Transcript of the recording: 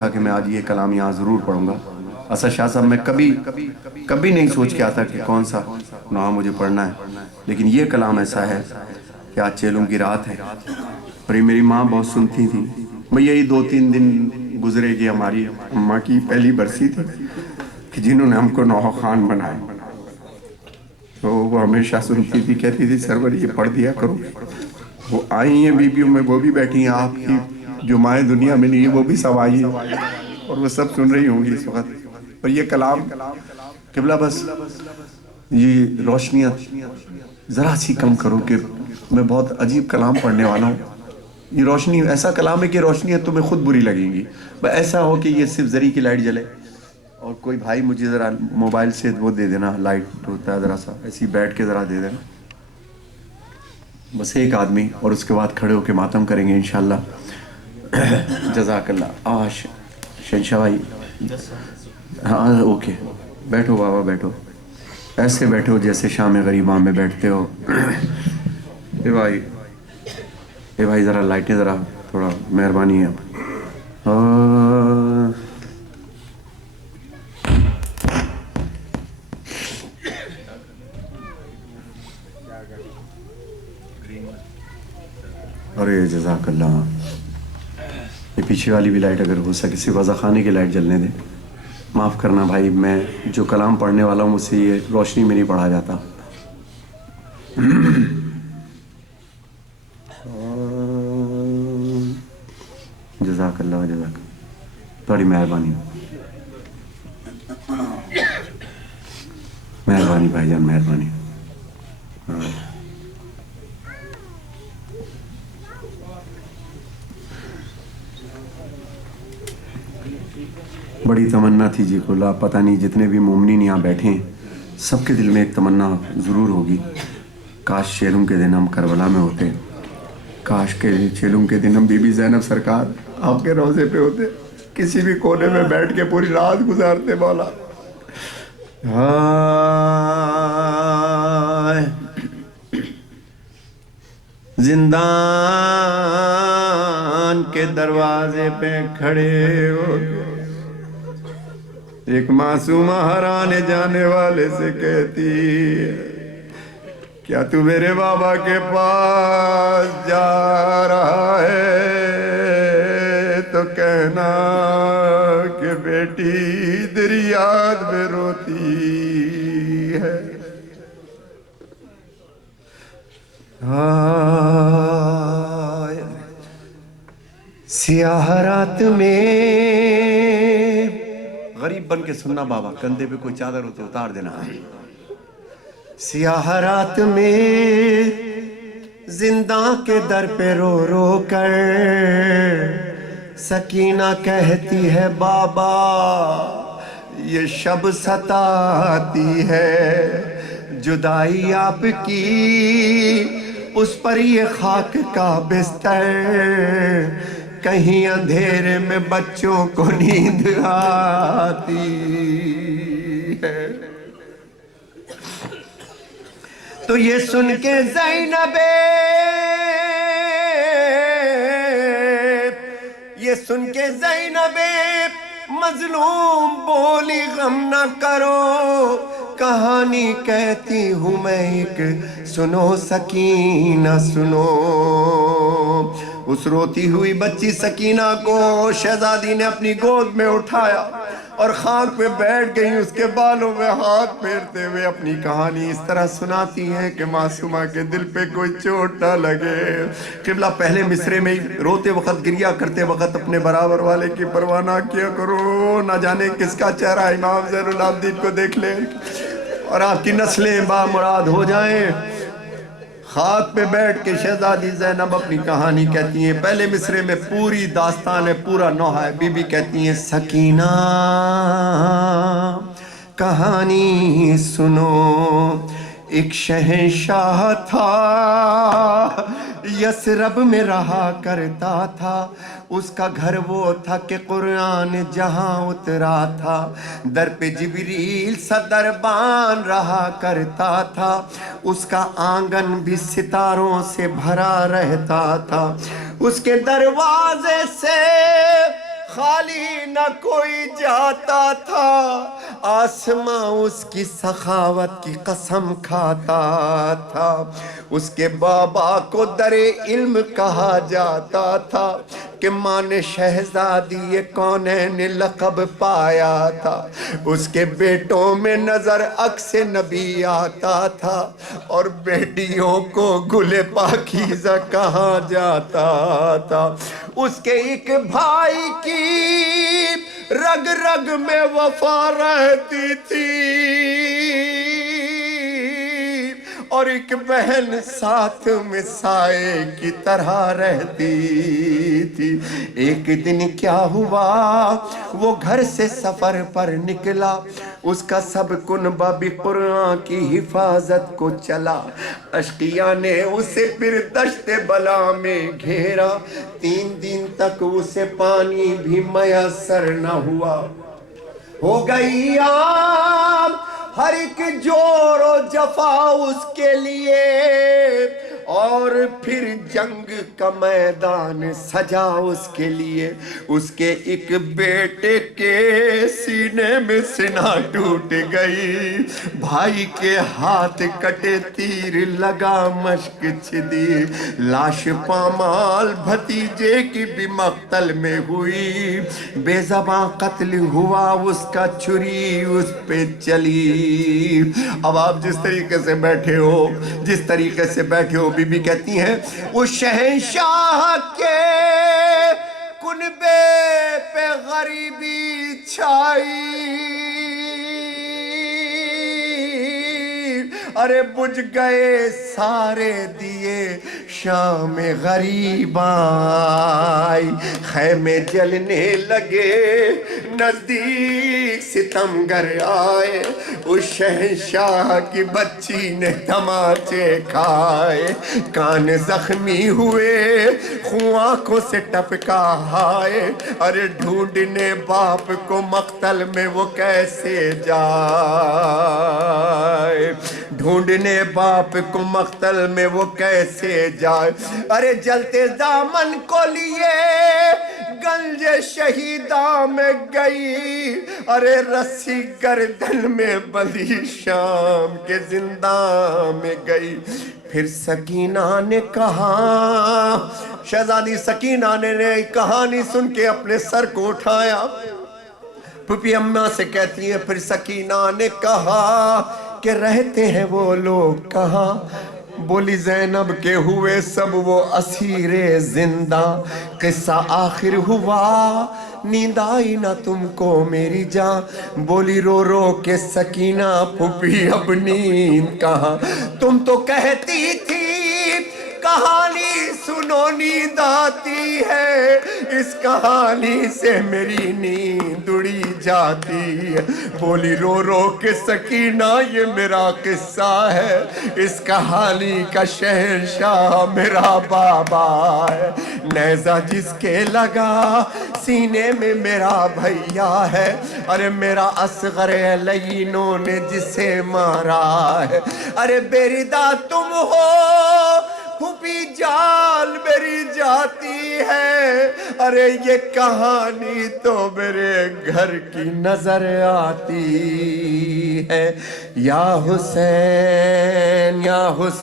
کہ میں آج یہ کلام یہاں ضرور پڑھوں گا۔ اسد شاہ صاحب، میں کبھی نہیں سوچ کے آتا کہ کون سا نوحہ مجھے پڑھنا ہے، لیکن یہ کلام ایسا ہے کہ آج چیلوں کی رات ہے اور یہ میری ماں بہت سنتی تھی۔ میں یہی 2-3 دن گزرے کہ ہماری اماں کی پہلی برسی تھی کہ جنہوں نے ہم کو نوحہ خان بنایا، تو وہ ہمیشہ سنتی تھی، کہتی تھی سرور یہ پڑھ دیا کرو۔ وہ آئی ہیں بیویوں میں، وہ بھی بیٹھی ہیں، آپ کی جو مائیں دنیا میں نہیں ہے وہ بھی سب آئی ہیں اور وہ سب سن رہی ہوں گی اس وقت۔ اور یہ کلام قبلہ بس یہ روشنیاں ذرا سی کم کرو کہ میں بہت عجیب کلام پڑھنے والا ہوں۔ یہ روشنی ایسا کلام ہے کہ روشنیاں تمہیں خود بری لگیں گی۔ بس ایسا ہو کہ یہ صرف ذری کی لائٹ جلے اور کوئی بھائی مجھے ذرا موبائل سے وہ دے دینا، لائٹ ہوتا ہے ذرا سا ایسی بیٹھ کے ذرا دے دینا، بس ایک آدمی، اور اس کے بعد کھڑے ہو کے ماتم کریں گے انشاءاللہ۔ جزاک اللہ۔ شہنشاہ بھائی، ہاں اوکے، بیٹھو بابا بیٹھو، ایسے بیٹھو جیسے شام غریباں میں بیٹھتے ہو۔ اے بھائی ذرا لائٹیں ذرا تھوڑا مہربانی ہے۔ ارے جزاک اللہ، یہ پیچھے والی بھی لائٹ اگر ہو سکے صرف وضع خانے کی لائٹ جلنے دیں۔ معاف کرنا بھائی، میں جو کلام پڑھنے والا ہوں مجھ سے یہ روشنی میں نہیں پڑھا جاتا۔ جزاک اللہ جزاک اللہ، تھوڑی مہربانی مہربانی بھائی جان، مہربانی۔ بڑی تمنا تھی جی کو، پتہ نہیں جتنے بھی مومنین یہاں بیٹھے ہیں سب کے دل میں ایک تمنا ضرور ہوگی، کاش چیلوں کے دن ہم کربلا میں ہوتے، کاش کے چیلوں کے دن ہم بی بی زینب سرکار آپ کے روضے پہ ہوتے، کسی بھی کونے میں بیٹھ کے پوری رات گزارتے۔ مولا زندان کے دروازے پہ کھڑے ہو کے ایک معصومہ ہرانے جانے والے سے کہتی ہے، کیا تو میرے بابا کے پاس جا رہا ہے تو کہنا کہ بیٹی تیری یاد میں روتی ہے۔ سیاہ رات میں، غریب بن کے سننا بابا، کندھے پہ کوئی چادر ہو تو اتار دینا۔ سیاہ رات میں زنداں کے در پہ رو رو کر سکینہ کہتی ہے بابا یہ شب ستاتی ہے، جدائی آپ کی اس پر یہ خاک کا بستر، کہیں اندھیرے میں بچوں کو نیند آتی ہے۔ تو یہ سن کے زینب، یہ سن کے زینب مظلوم بولی غم نہ کرو، کہانی کہتی ہوں میں ایک، سنو سکینہ سنو۔ اس روتی ہوئی بچی سکینہ کو شہزادی نے اپنی گود میں اٹھایا اور خاک پہ بیٹھ گئی، اس کے بالوں میں ہاتھ پھیرتے ہوئے اپنی کہانی اس طرح سناتی ہے کہ معصومہ کے دل پہ کوئی چوٹ نہ لگے۔ قبلہ پہلے مصرے میں روتے وقت گریا کرتے وقت اپنے برابر والے کی پرواہ نہ کیا کرو، نہ جانے کس کا چہرہ امام زین العابدین کو دیکھ لیں اور آپ کی نسلیں بامراد ہو جائیں۔ خاک پہ بیٹھ کے شہزادی زینب اپنی کہانی کہتی ہیں، پہلے مصرے میں پوری داستان ہے، پورا نوحہ ہے۔ بی بی کہتی ہیں سکینہ کہانی سنو، ایک شہنشاہ تھا یثرب میں رہا کرتا تھا، اس کا گھر وہ تھا کہ قرآن جہاں اترا تھا، در پہ جبریل صدربان رہا کرتا تھا، اس کا آنگن بھی ستاروں سے بھرا رہتا تھا، اس کے دروازے سے خالی نہ کوئی جاتا تھا، آسماں اس کی سخاوت کی قسم کھاتا تھا۔ اس کے بابا کو در علم کہا جاتا تھا کہ ماں نے شہزادی کونین لقب پایا تھا۔ اس کے بیٹوں میں نظر عکس نبی آتا تھا، اور بیٹیوں کو گل پاکیزہ کہا جاتا تھا۔ اس کے ایک بھائی کی رگ رگ میں وفا رہتی تھی، اور ایک بہن ساتھ میں سائے کی طرح رہتی تھی۔ ایک دن کیا ہوا، وہ گھر سے سفر پر نکلا، اس کا سب کنبہ بھی قرآن کی حفاظت کو چلا۔ اشقیاء نے اسے پھر دشت بلا میں گھیرا، 3 دن تک اسے پانی بھی میسر نہ ہوا۔ ہو گئی عام ہر ایک جور و جفا اس کے لیے، اور پھر جنگ کا میدان سجا اس کے لیے۔ اس کے ایک بیٹے کے سینے میں سینہ ٹوٹ گئی، بھائی کے ہاتھ کٹے، تیر لگا، مشک چھدی، لاش پامال بھتیجے کی بھی مقتل میں ہوئی، بے زباں قتل ہوا، اس کا چھری اس پہ چلی۔ اب آپ جس طریقے سے بیٹھے ہو، جس طریقے سے بیٹھے ہو، بی بی کہتی ہیں اس شہنشاہ کے کنبے پہ غریبی چھائی، ارے بجھ گئے سارے دیے، شام غریب آئی، خیمے جلنے لگے، نزدیک ستمگر آئے، اس شہنشاہ کی بچی نے تماچے کھائے، کان زخمی ہوئے، خون آنکھوں سے ٹپکا ہائے، ارے ڈھونڈنے باپ کو مقتل میں وہ کیسے جائے، ڈھونڈنے باپ کو مقتل میں وہ کیسے جائے، ارے جلتے دامن کو لیے گنج شہیداں میں گئی، ارے رسی گردن میں بندھی شام کے زندان میں گئی۔ پھر سکینہ نے کہا، شہزادی سکینہ نے کہانی سن کے اپنے سر کو اٹھایا، پھپھی اماں سے کہتی ہیں، پھر سکینہ نے کہا کہ رہتے ہیں وہ لوگ کہاں؟ بولی زینب کے ہوئے سب وہ اسیر زندہ، قصہ آخر ہوا، نیند آئی نہ تم کو میری جان، بولی رو رو کے سکینہ پھپھی اب نیند کہاں، تم تو کہتی تھی کہانی سنو نیند آتی ہے، اس کہانی سے میری نیند اڑی جاتی ہے، بولی رو رو کے سکینہ یہ میرا قصہ ہے، اس کہانی کا شہنشاہ میرا بابا ہے، نیزہ جس کے لگا سینے میں میرا بھیا ہے، ارے میرا اصغر لینوں نے جسے مارا ہے، ارے بیردہ تم ہو پھوپھی جان میری جاتی ہے، ارے یہ کہانی تو میرے گھر کی نظر آتی ہے، یا حسین یا حسین۔